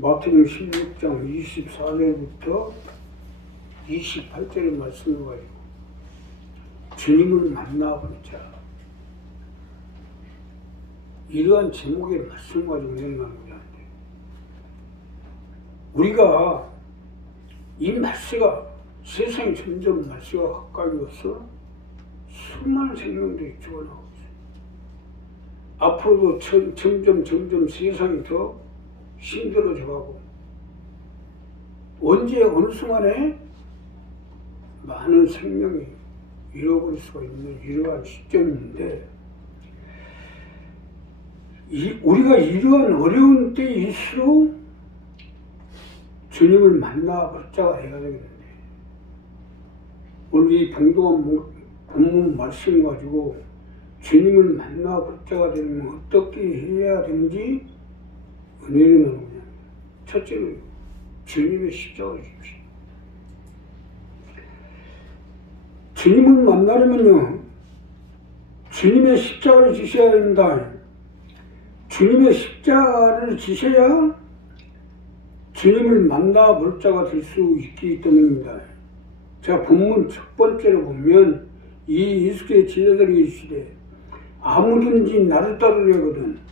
마태복음 16장 24절부터 28절의 말씀을 가지고 주님을 만나보자, 이러한 제목의 말씀 가지고 생각하는 거였는데, 우리가 이 말씀가 세상이 점점 말씀가 가까이 와서 수많은 생명들이 죽어나가고 있어요. 앞으로도 점점 세상이 더 힘들어져 가고, 언제 어느 순간에 많은 생명이 잃어버릴 수가 있는 이러한 시점인데, 우리가 이러한 어려운 때일수록 주님을 만나볼 자가 해야 되겠는데, 오늘 이 봉독한 본문 말씀 가지고 주님을 만나볼 자가 되면 어떻게 해야 되는지 은혜를 나눕니다. 첫째로 주님의 십자가를 주십시오. 주님을 만나려면요, 주님의 십자가를 지셔야 됩니다. 주님의 십자가를 지셔야 주님을 만나볼 자가 될 수 있기 때문입니다. 자, 본문 첫 번째로 보면 이 예수께서 제자들에게 이르시되 아무든지 나를 따르려거든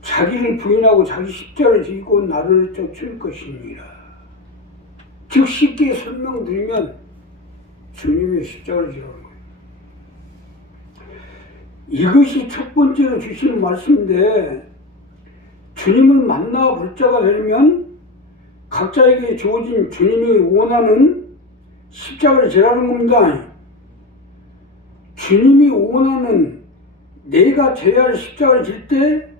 자기를 부인하고 자기 십자가를 지고 나를 쫓을 것이니라. 즉 쉽게 설명드리면 주님의 십자가를 지라는 거예요. 이것이 첫 번째로 주시는 말씀인데, 주님을 만나볼 자가 되면 각자에게 주어진 주님이 원하는 십자가를 지라는 겁니다. 주님이 원하는 내가 져야 할 십자가를 질 때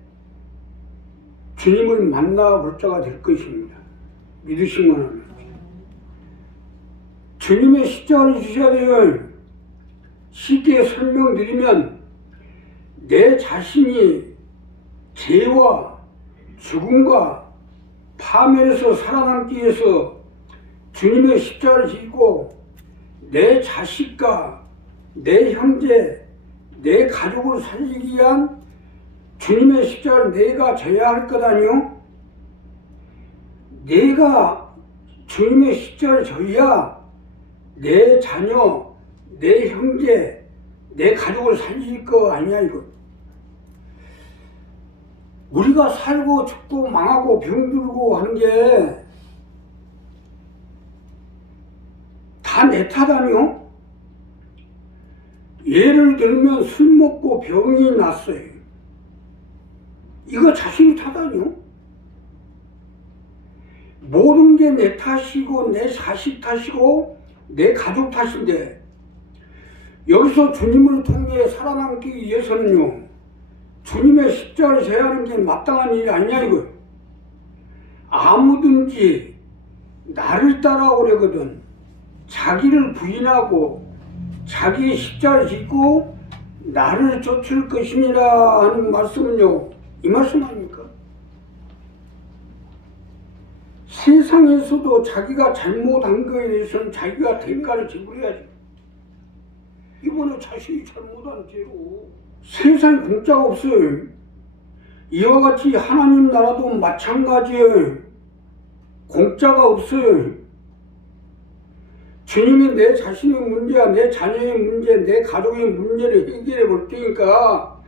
주님을 만나볼 자가 될 것입니다. 믿으시면 합니다. 주님의 십자가를 주셔야 돼요. 쉽게 설명드리면 내 자신이 죄와 죽음과 파멸에서 살아남기 위해서 주님의 십자가를 지고 내 자식과 내 형제, 내 가족을 살리기 위한 주님의 십자가를 내가 져야 할 것 아니요? 내가 주님의 십자가를 져야 내 자녀, 내 형제, 내 가족을 살릴 거 아니야, 이거. 우리가 살고 죽고 망하고 병들고 하는 게 다 내 탓 아니요? 예를 들면 술 먹고 병이 났어요. 이거 자신이 탓 아니요? 모든 게 내 탓이고 내 자식 탓이고 내 가족 탓인데, 여기서 주님을 통해 살아남기 위해서는요, 주님의 십자가를 져야 하는 게 마땅한 일이 아니냐 이거예요. 아무든지 나를 따라오려거든 자기를 부인하고 자기 십자가를 지고 나를 쫓을 것이니라 하는 말씀은요, 이 말씀 아닙니까? 세상에서도 자기가 잘못한 거에 대해서는 자기가 대가를 지불해야지. 이번에 자신이 잘못한 죄로 세상에 공짜가 없어요. 이와 같이 하나님 나라도 마찬가지예요. 공짜가 없어요. 주님이 내 자신의 문제야, 내 자녀의 문제, 내 가족의 문제를 해결해 볼 테니까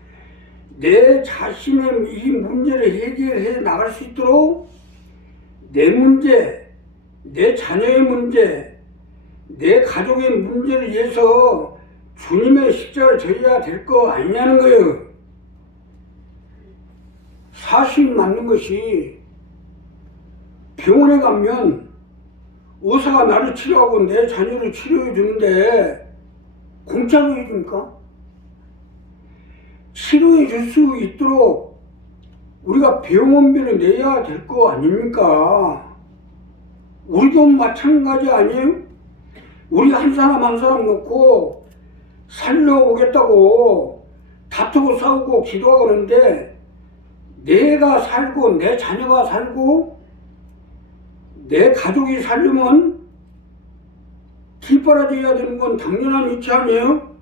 내 자신의 이 문제를 해결해 나갈 수 있도록 내 문제, 내 자녀의 문제, 내 가족의 문제를 위해서 주님의 십자가를 져야 될 거 아니냐는 거예요. 사실 맞는 것이, 병원에 가면 의사가 나를 치료하고 내 자녀를 치료해 주는데 공짜로 해줍니까? 치료해 줄 수 있도록 우리가 병원비를 내야 될 거 아닙니까? 우리도 마찬가지 아니에요? 우리 한 사람 한 사람 놓고 살려오겠다고 다투고 싸우고 기도하고 그러는데, 내가 살고 내 자녀가 살고 내 가족이 살려면 뒷바라져야 되는 건 당연한 이치 아니에요?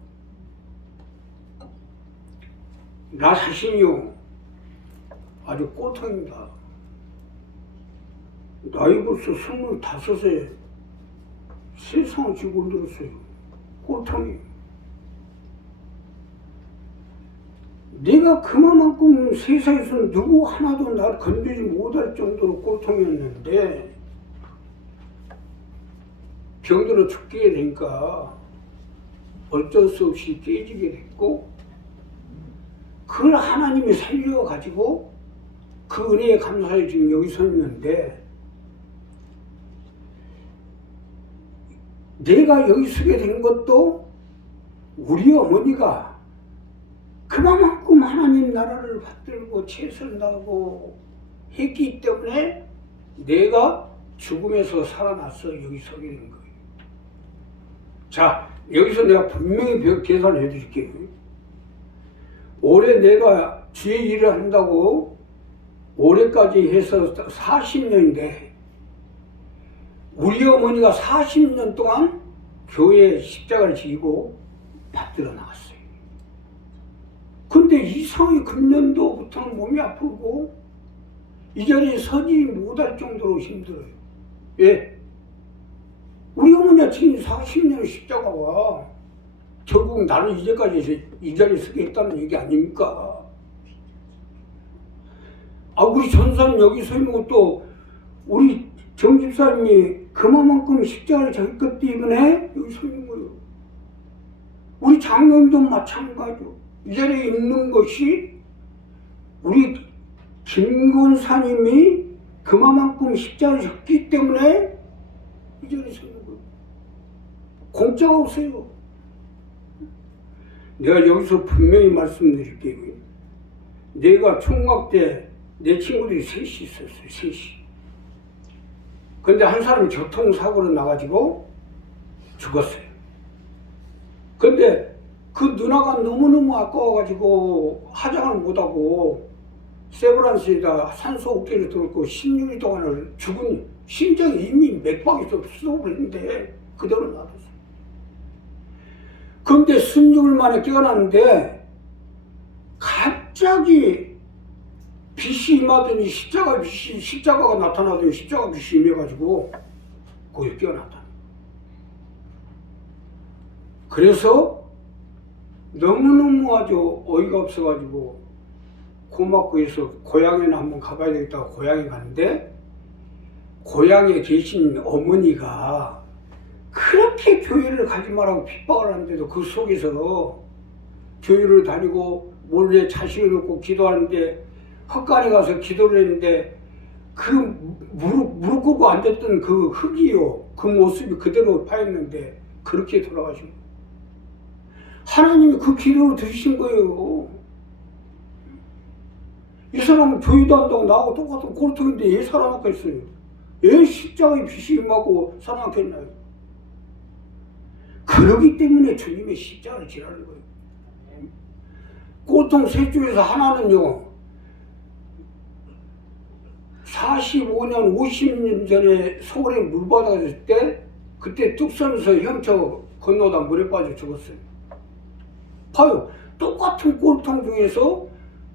나 자신이요, 아주 꼴통입니다. 나이 벌써 25에 세상을 지고 들었어요. 꼴통이. 내가 그만큼 세상에서 누구 하나도 날 건드리지 못할 정도로 꼴통이었는데 병들어 죽게 되니까 어쩔 수 없이 깨지게 됐고, 그걸 하나님이 살려가지고 그 은혜에 감사해 지금 여기 서 있는데, 내가 여기 서게 된 것도 우리 어머니가 그만큼 하나님 나라를 받들고 최선을 다하고 했기 때문에 내가 죽음에서 살아났어 여기 서게 된 거예요. 자, 여기서 내가 분명히 계산해 드릴게요. 올해 내가 주의 일을 한다고 올해까지 해서 40년인데 우리 어머니가 40년 동안 교회에 십자가를 지고 받들어 나갔어요. 근데 이상하게 금년도부터는 몸이 아프고 이 자리에 서지 못할 정도로 힘들어요. 예. 우리 어머니가 지금 40년의 십자가와 결국 나는 이제까지 이 자리에 서게 했다는 얘기 아닙니까? 아, 우리 전사님 여기 서 있는 것도 우리 정집사님이 그만큼 십자가를 졌기 때문에 여기 서 있는 거예요. 우리 장로님도 마찬가지요. 이 자리에 있는 것이 우리 김권사님이 그만큼 십자가를 졌기 때문에 이 자리에 서 있는 거예요. 공짜가 없어요. 내가 여기서 분명히 말씀드릴게요. 내가 총각 때 내 친구들이 셋이 있었어요. 셋이. 근데 한 사람이 교통사고로 나가지고 죽었어요. 근데 그 누나가 너무너무 아까워가지고 화장을 못하고 세브란스에다 산소 옥제를 들었고 16일 동안을 죽은, 심장이 이미 맥박이 좀 쏟아버렸는데 그대로 놔뒀어요. 근데 16일 만에 깨어났는데 갑자기 빛이 임하더니 십자가가 나타나더니 십자가 빛이 임해가지고 거기에 깨어났다. 그래서 너무너무 아주 어이가 없어가지고 고맙고 해서 고향에는 한번 가봐야 되겠다고 고향에 갔는데, 고향에 계신 어머니가 그렇게 교회를 가지 말라고 핍박을 하는데도 그 속에서 교회를 다니고 몰래 자식을 놓고 기도하는데, 헛간에 가서 기도를 했는데 그 무릎 꿇고 앉았던 그 흙이요, 그 모습이 그대로 파였는데 그렇게 돌아가신 거예요. 하나님이 그 기도를 들으신 거예요. 이 사람은 교회도 한다고 나하고 똑같은 꼴통인데 얘 살아났겠어요? 얘 십자가에 빛이 임하고 살아났겠나요? 그러기 때문에 주님의 십자가를 지라는 거예요. 꼴통 셋 중에서 하나는요, 45년, 50년 전에 서울에 물 받아줄 때 그때 뚝섬에서 형처 건너다 물에 빠져 죽었어요. 봐요. 똑같은 꼴통 중에서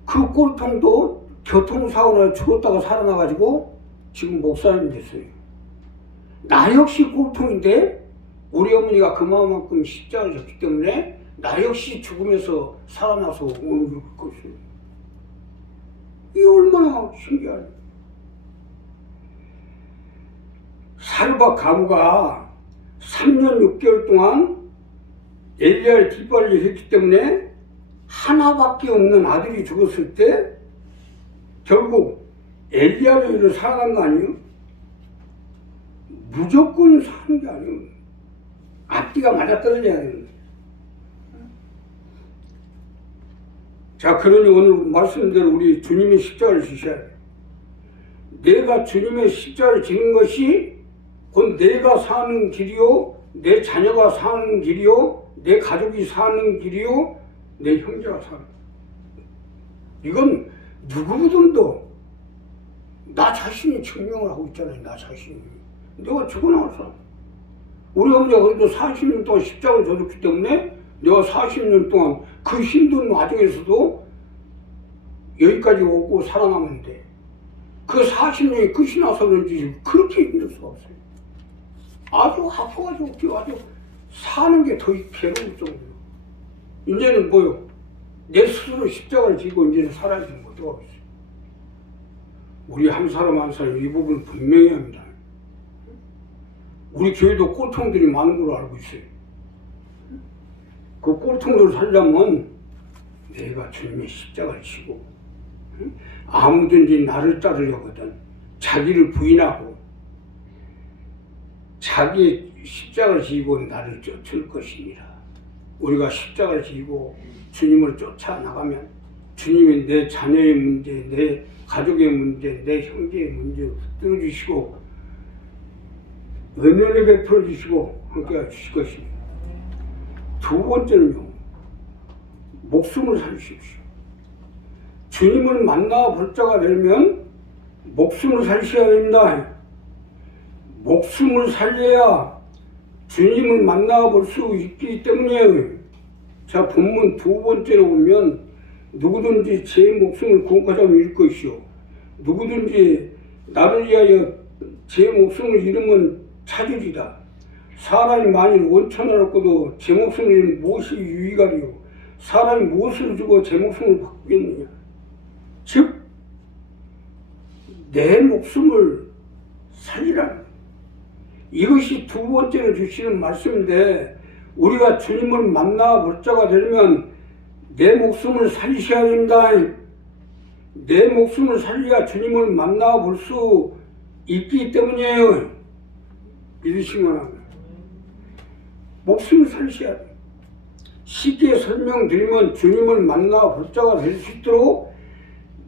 그 꼴통도 교통사고로 죽었다가 살아나가지고 지금 목사님 됐어요. 나 역시 꼴통인데 우리 어머니가 그만큼 십자가를 졌기 때문에 나 역시 죽음에서 살아나서 오는 것이에요. 이게 얼마나 신기하냐. 사르밧 가부가 3년 6개월 동안 엘리야의 뒷발을 했기 때문에 하나밖에 없는 아들이 죽었을 때 결국 엘리야로 이를 살아간 거 아니에요? 무조건 사는 게 아니에요. 앞뒤가 맞아떨어져야 돼요. 자, 그러니 오늘 말씀대로 우리 주님의 십자가를 지셔야 돼요. 내가 주님의 십자가를 지는 것이 곧 내가 사는 길이요, 내 자녀가 사는 길이요, 내 가족이 사는 길이요, 내 형제가 사는 길. 이건 누구든도 나 자신이 증명을 하고 있잖아요. 나 자신이. 내가 죽어나왔어. 우리 어머니가 그래도 40년 동안 십자가를 져줬기 때문에 내가 40년 동안 그 힘든 와중에서도 여기까지 오고 살아남는데, 그 40년이 끝이 나서 그런지 그렇게 힘들 수가 없어요. 아주 웃겨. 아주 사는 게 더 괴로울 정도예요. 이제는 뭐요? 내 스스로 십자가를 지고 이제는 살아야지 뭐 어떡하겠어요. 우리 한 사람 한 사람 이 부분 분명히 합니다. 우리 교회도 꼴통들이 많은 걸로 알고 있어요. 그 꼴통들을 살려면 내가 주님의 십자가를 지고 아무든지 나를 따르려거든 자기를 부인하고 자기 십자가를 지고 나를 쫓을 것이니라. 우리가 십자가를 지고 주님을 쫓아 나가면 주님이 내 자녀의 문제, 내 가족의 문제, 내 형제의 문제 붙들어주시고 은혜를 베풀어 주시고 함께 주실 것입니다. 두 번째는요, 목숨을 살리십시오. 주님을 만나 볼 자가 되면 목숨을 살리셔야 됩니다. 목숨을 살려야 주님을 만나 볼 수 있기 때문이에요. 자, 본문 두 번째로 보면 누구든지 제 목숨을 구원하자 잃을 것이요 누구든지 나를 위하여 제 목숨을 잃으면 찾으리라. 사람이 만일 원천을 얻고도 제 목숨을 잃으면 무엇이 유익하리요? 사람이 무엇을 주고 제 목숨을 바꾸겠느냐? 즉, 내 목숨을 살리라는 이것이 두 번째로 주시는 말씀인데, 우리가 주님을 만나 볼 자가 되면 내 목숨을 살리셔야 됩니다. 내 목숨을 살려야 주님을 만나 볼 수 있기 때문이에요. 믿으시면 합니다. 목숨을 살리셔야 돼요. 쉽게 설명드리면 주님을 만나 볼 자가 될 수 있도록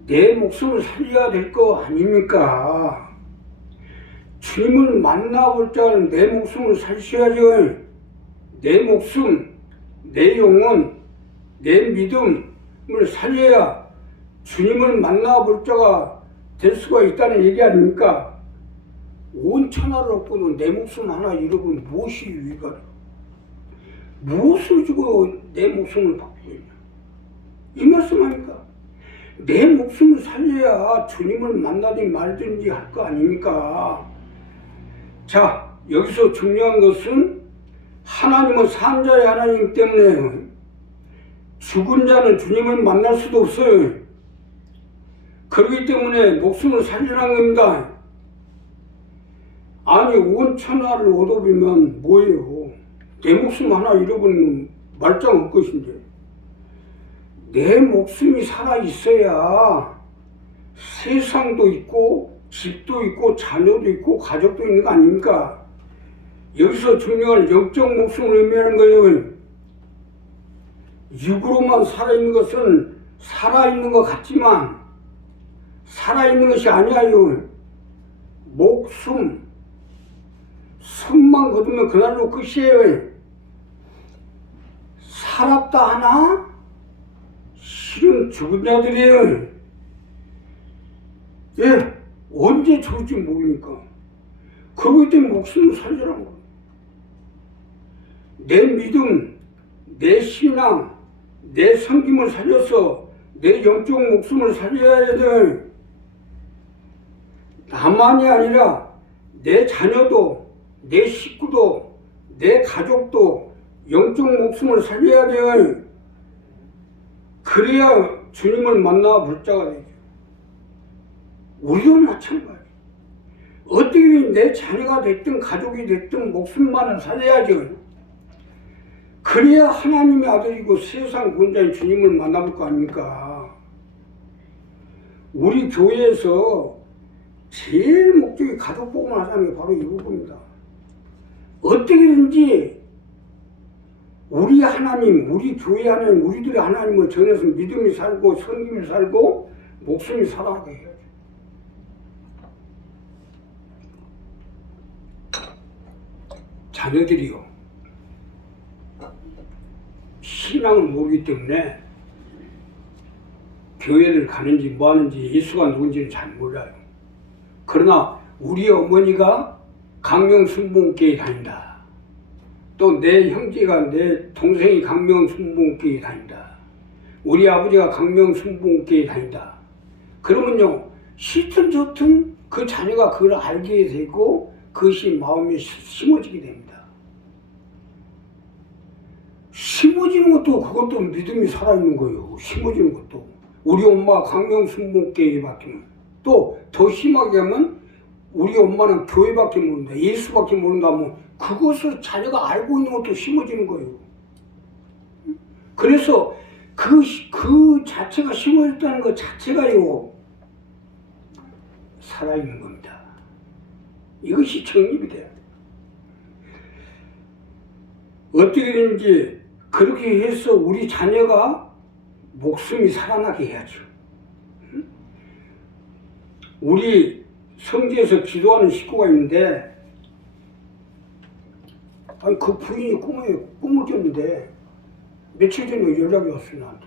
내 목숨을 살려야 될 거 아닙니까? 주님을 만나볼 자는 내 목숨을 살려야죠. 내 목숨, 내 영혼, 내 믿음을 살려야 주님을 만나볼 자가 될 수가 있다는 얘기 아닙니까? 온 천하를 얻고도 내 목숨 하나 잃어보면 무엇이 유익하냐? 무엇을 주고 내 목숨을 바꾸느냐? 이 말씀 아닙니까? 내 목숨을 살려야 주님을 만나든 말든지 할 거 아닙니까? 자, 여기서 중요한 것은 하나님은 산자의 하나님 때문에 죽은 자는 주님을 만날 수도 없어요. 그렇기 때문에 목숨을 살리라는 겁니다. 아니, 온 천하를 얻어보면 뭐예요? 내 목숨 하나 잃어버리면 말짱 할 것인데, 내 목숨이 살아있어야 세상도 있고 집도 있고 자녀도 있고 가족도 있는 거 아닙니까? 여기서 중요한 영적 목숨을 의미하는 거예요. 육으로만 살아있는 것은 살아있는 것 같지만 살아있는 것이 아니에요. 목숨, 숨만 거두면 그날로 끝이에요. 살았다 하나? 실은 죽은 자들이에요. 예, 언제 죽을지 모르니까. 그러기 때문에 목숨을 살리라는 거예요. 내 믿음, 내 신앙, 내 섬김을 살려서 내 영적 목숨을 살려야 돼. 나만이 아니라 내 자녀도, 내 식구도, 내 가족도 영적 목숨을 살려야 돼요. 그래야 주님을 만나 볼 자가 되죠. 우리도 마찬가지. 어떻게든 내 자녀가 됐든 가족이 됐든 목숨만은 살려야죠. 그래야 하나님의 아들이고 세상 구원자인 주님을 만나볼 거 아닙니까? 우리 교회에서 제일 목적이 가족 복음을 하자는 게 바로 이 부분입니다. 어떻게든지 우리 하나님, 우리 교회 하나님, 우리들의 하나님을 전해서 믿음이 살고 섬김이 살고 목숨이 살아가게 해야죠. 자녀들이요, 신앙을 모르기 때문에 교회를 가는지 뭐 하는지 예수가 누군지는 잘 몰라요. 그러나 우리 어머니가 강명순복음교회 다닌다. 또 내 형제가, 내 동생이 강명순복음교회 다닌다. 우리 아버지가 강명순복음교회 다닌다. 그러면요, 싫든 좋든 그 자녀가 그걸 알게 되고 그것이 마음에 심어지게 됩니다. 심어지는 것도 그것도 믿음이 살아있는 거예요. 심어지는 것도. 우리 엄마 광명순복교회 바뀌면 또 더 심하게 하면 우리 엄마는 교회밖에 모른다. 예수밖에 모른다 하면 그것을 자녀가 알고 있는 것도 심어지는 거예요. 그래서 그 자체가 심어졌다는 것 자체가요 살아있는 겁니다. 이것이 정립이 돼야 돼요. 어떻게든지 그렇게 해서 우리 자녀가 목숨이 살아나게 해야죠. 우리 성지에서 기도하는 식구가 있는데 아니 그 부인이 꿈을 꿨는데 며칠 전에 연락이 왔어요 나한테.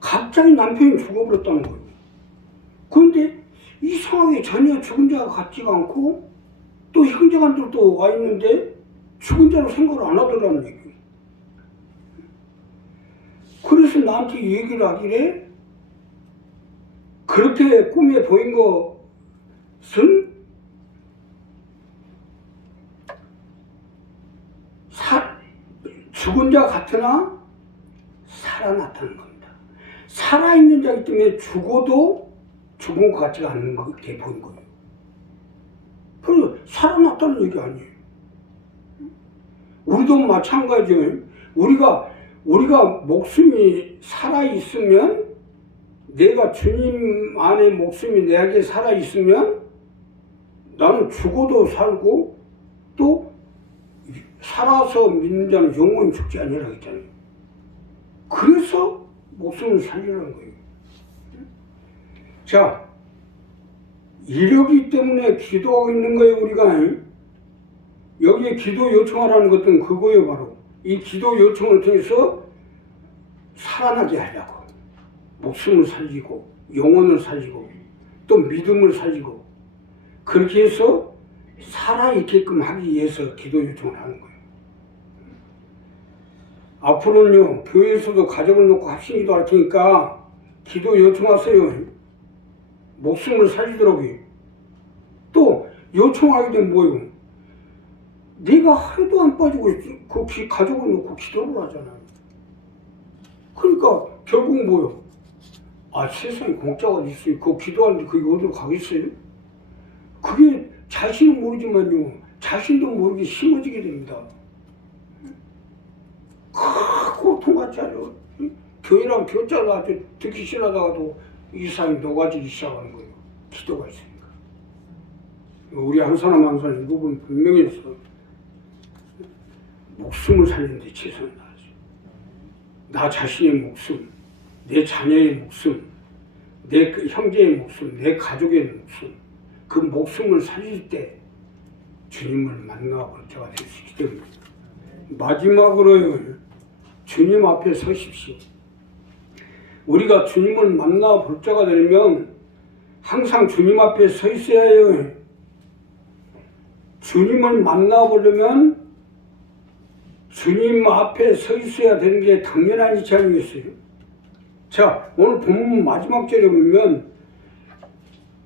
갑자기 남편이 죽어버렸다는 거예요. 그런데 이상하게 전혀 죽은 자가 같지가 않고 또 형제간들도 와 있는데 죽은 자로 생각을 안 하더라는 얘기예요. 그래서 나한테 얘기를 하길래 그렇게 꿈에 보인 것은 죽은 자 같으나 살아났다는 겁니다. 살아있는 자이기 때문에 죽어도 죽은 것 같지가 않은 게 보인 거예요. 그래서 살아났다는 얘기 아니에요. 우리도 마찬가지예요. 우리가 목숨이 살아있으면 내가 주님 안에 목숨이 내게 살아있으면 나는 죽어도 살고 또 살아서 믿는 자는 영원히 죽지 아니라고 했잖아요. 그래서 목숨을 살리라는 거예요. 자, 이러기 때문에 기도하고 있는 거예요, 우리가. 여기에 기도 요청하라는 것은 그거예요, 바로. 이 기도 요청을 통해서 살아나게 하려고. 목숨을 살리고, 영혼을 살리고, 또 믿음을 살리고, 그렇게 해서 살아있게끔 하기 위해서 기도 요청을 하는 거예요. 앞으로는요, 교회에서도 가정을 놓고 합심기도 할 테니까 기도 요청하세요. 목숨을 살리더라고요. 또 요청하게 되면 뭐예요? 네가 하루도 안 빠지고 그 가족을 놓고 기도를 하잖아요. 그러니까 결국 뭐예요? 아, 세상에 공짜가 있어요. 그거 기도하는데 그게 어디로 가겠어요? 그게 자신은 모르지만요, 자신도 모르게 심어지게 됩니다. 고통같지 않아요. 교회랑 교자를 아주 듣기 싫어하다가도 이 사람이 녹아지기 시작하는 거예요. 기도가 있으니까. 우리 한 사람 한 사람 이 부분 분명히 했어. 목숨을 살리는 데 최선을 다하죠. 나 자신의 목숨, 내 자녀의 목숨, 내 형제의 목숨, 내 가족의 목숨, 그 목숨을 살릴 때 주님을 만나볼 때가 될 수 있기 때문에 마지막으로요, 주님 앞에 서십시오. 우리가 주님을 만나볼 때가 되면 항상 주님 앞에 서 있어야 해요. 주님을 만나보려면 주님 앞에 서 있어야 되는 게 당연한 이치 아니겠어요? 자, 오늘 본문 마지막 절에 보면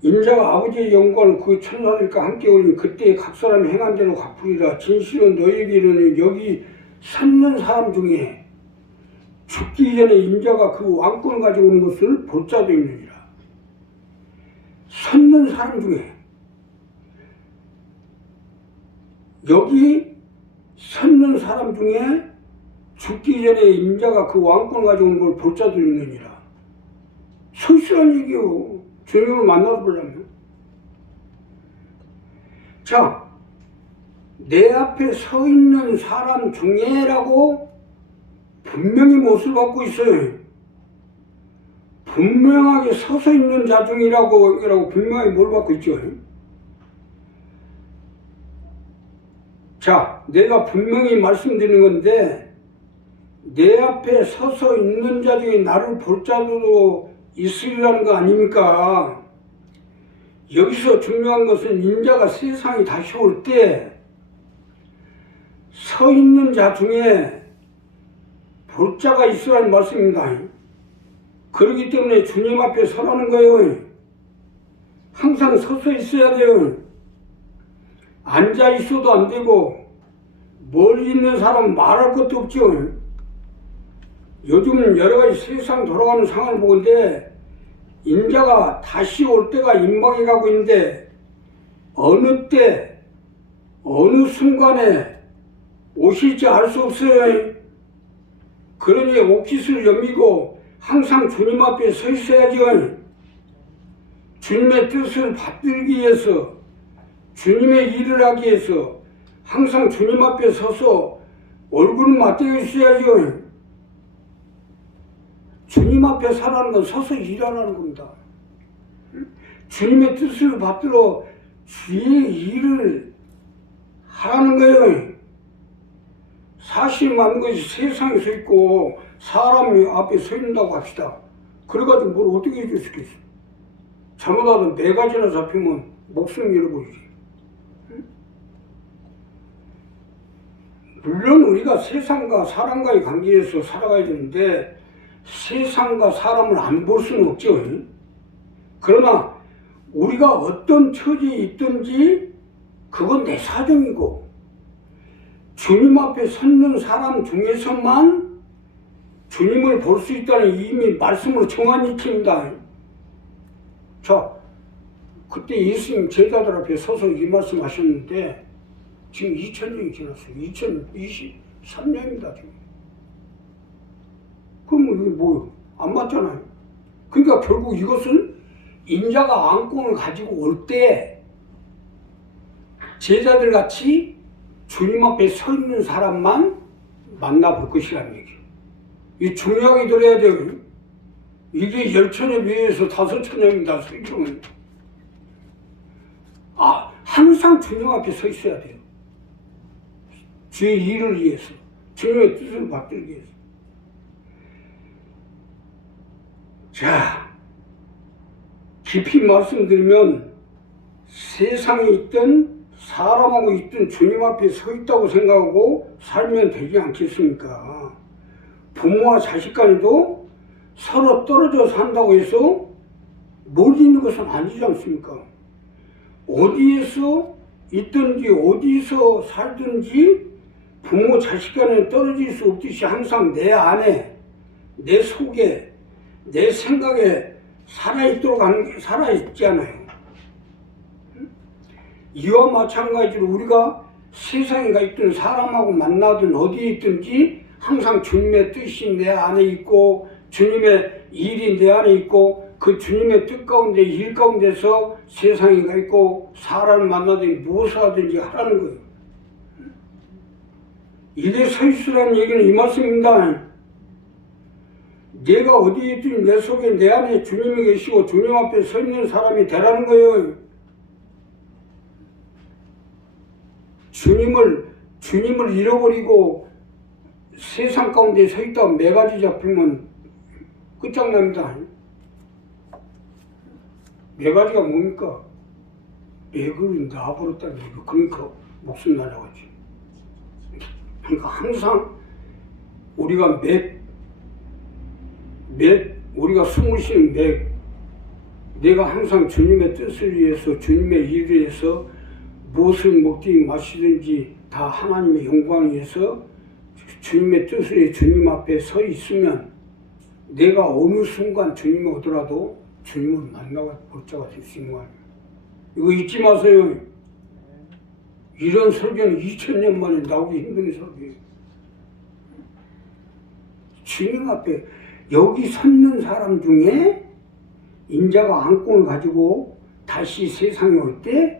인자가 아버지의 영광을 그 천사들과 함께 오니 그때 각 사람이 행한 대로 갚으리라. 진실은 너희에게 이르니 여기 섰는 사람 중에 죽기 전에 인자가 그 왕권을 가지고 오는 것을 볼 자도 있느니라. 섰는 사람 중에 여기 섰는 사람 중에 죽기 전에 인자가 그 왕권을 가지고 오는 걸 볼 자도 있느니라. 서 있으라는 얘기요. 주님을 만나러 보려면. 자, 내 앞에 서 있는 사람 중에라고 분명히 못을 받고 있어요. 분명하게 서서 있는 자 중이라고 분명히 뭘 받고 있죠. 자, 내가 분명히 말씀드리는 건데 내 앞에 서서 있는 자 중에 나를 볼 자도 있으리라는 거 아닙니까? 여기서 중요한 것은 인자가 세상이 다시 올 때 서 있는 자 중에 볼 자가 있으라는 말씀입니다. 그렇기 때문에 주님 앞에 서라는 거예요. 항상 서서 있어야 돼요. 앉아 있어도 안 되고 멀리 있는 사람 말할 것도 없죠. 요즘 여러 가지 세상 돌아가는 상황을 보는데 인자가 다시 올 때가 임박해 가고 있는데 어느 때 어느 순간에 오실지 알 수 없어요. 그러니 옥깃을 여미고 항상 주님 앞에 서 있어야죠. 주님의 뜻을 받들기 위해서 주님의 일을 하기 위해서 항상 주님 앞에 서서 얼굴을 맞대고 있어야죠. 주님 앞에 서라는 건 서서 일하라는 겁니다. 주님의 뜻을 받들어 주의 일을 하라는 거예요. 사실 많은 것이 세상에 서 있고 사람 앞에 서 있는다고 합시다. 그래가지고 뭘 어떻게 해줄 수 있겠어? 잘못하면 4가지나 잡히면 목숨 잃어버리지. 물론 우리가 세상과 사람과의 관계에서 살아가야 되는데 세상과 사람을 안 볼 수는 없죠. 그러나 우리가 어떤 처지에 있든지 그건 내 사정이고 주님 앞에 섰는 사람 중에서만 주님을 볼 수 있다는 이미 말씀으로 정한 이치입니다. 자, 그때 예수님 제자들 앞에 서서 이 말씀 하셨는데 지금 2000년이 지났어요. 2023년입니다 지금. 그러면 이게 뭐예요? 안 맞잖아요. 그러니까 결국 이것은 인자가 안건을 가지고 올 때 제자들 같이 주님 앞에 서 있는 사람만 만나볼 것이라는 얘기예요. 이 중요하게 들어야 돼요. 이게 10천에 비해서 5천입니다. 성경은. 항상 주님 앞에 서 있어야 돼요. 주의 일을 위해서, 주님의 뜻을 받들기 위해서. 자, 깊이 말씀드리면 세상에 있든 사람하고 있든 주님 앞에 서 있다고 생각하고 살면 되지 않겠습니까? 부모와 자식 간에도 서로 떨어져 산다고 해서 멀리 있는 것은 아니지 않습니까? 어디에서 있든지 어디서 살든지 부모 자식 간에 떨어질 수 없듯이 항상 내 안에, 내 속에, 내 생각에 살아있잖아요. 이와 마찬가지로 우리가 세상에 가 있든 사람하고 만나든 어디에 있든지 항상 주님의 뜻이 내 안에 있고 주님의 일이 내 안에 있고 그 주님의 뜻 가운데 일 가운데서 세상에 가 있고 사람을 만나든지 무엇을 하든지 하라는 거예요. 이게 서 있으라는 얘기는 이 말씀입니다. 내가 어디에 있든 내 속에 내 안에 주님이 계시고 주님 앞에 서 있는 사람이 되라는 거예요. 주님을 잃어버리고 세상 가운데 서 있다가 4가지 잡히면 끝장납니다. 4가지가 뭡니까? 맥을 놔버렸다는 얘기. 그러니까 목숨 날아가지. 그러니까 항상 우리가 우리가 숨을 쉬는 내가 항상 주님의 뜻을 위해서 주님의 일을 위해서 무엇을 먹든지 마시든지 다 하나님의 영광을 위해서 주님의 뜻을 위해 주님 앞에 서 있으면 내가 어느 순간 주님이 오더라도 주님을 만나볼 자가 될 수 있는 거 아니에요. 이거 잊지 마세요. 이런 설교는 2000년 만에 나오기 힘든 설교예요. 주님 앞에 여기 섰는 사람 중에 인자가 안건을 가지고 다시 세상에 올 때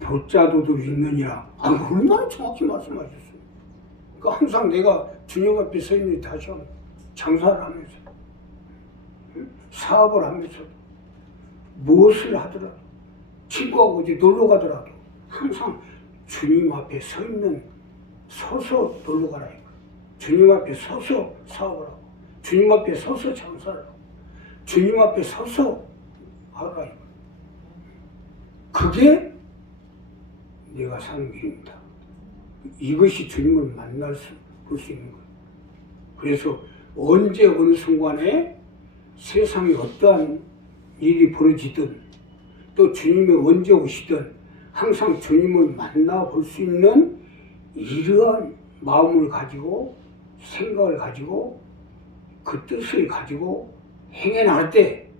돛자도도 있느니라. 얼마나 정확히 말씀하셨어요. 그러니까 항상 내가 주님 앞에 서 있는 다시 한번 장사를 하면서 사업을 하면서 무엇을 하더라도 친구하고 어디 놀러 가더라도 항상 주님 앞에 서서 놀러 가라 이거. 주님 앞에 서서 사업을 하고 주님 앞에 서서 장사를 하고 주님 앞에 서서 하라 이거. 그게 내가 사는 길입니다. 이것이 주님을 볼 수 있는 거예요. 그래서 언제 어느 순간에 세상에 어떠한 일이 벌어지든 또 주님이 언제 오시든 항상 주님을 만나볼 수 있는 이러한 마음을 가지고 생각을 가지고 그 뜻을 가지고 행해 나갈 때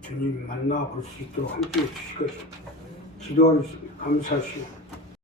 주님 만나볼 수 있도록 함께해 주실 것입니다. 기도하겠습니다. 감사하시고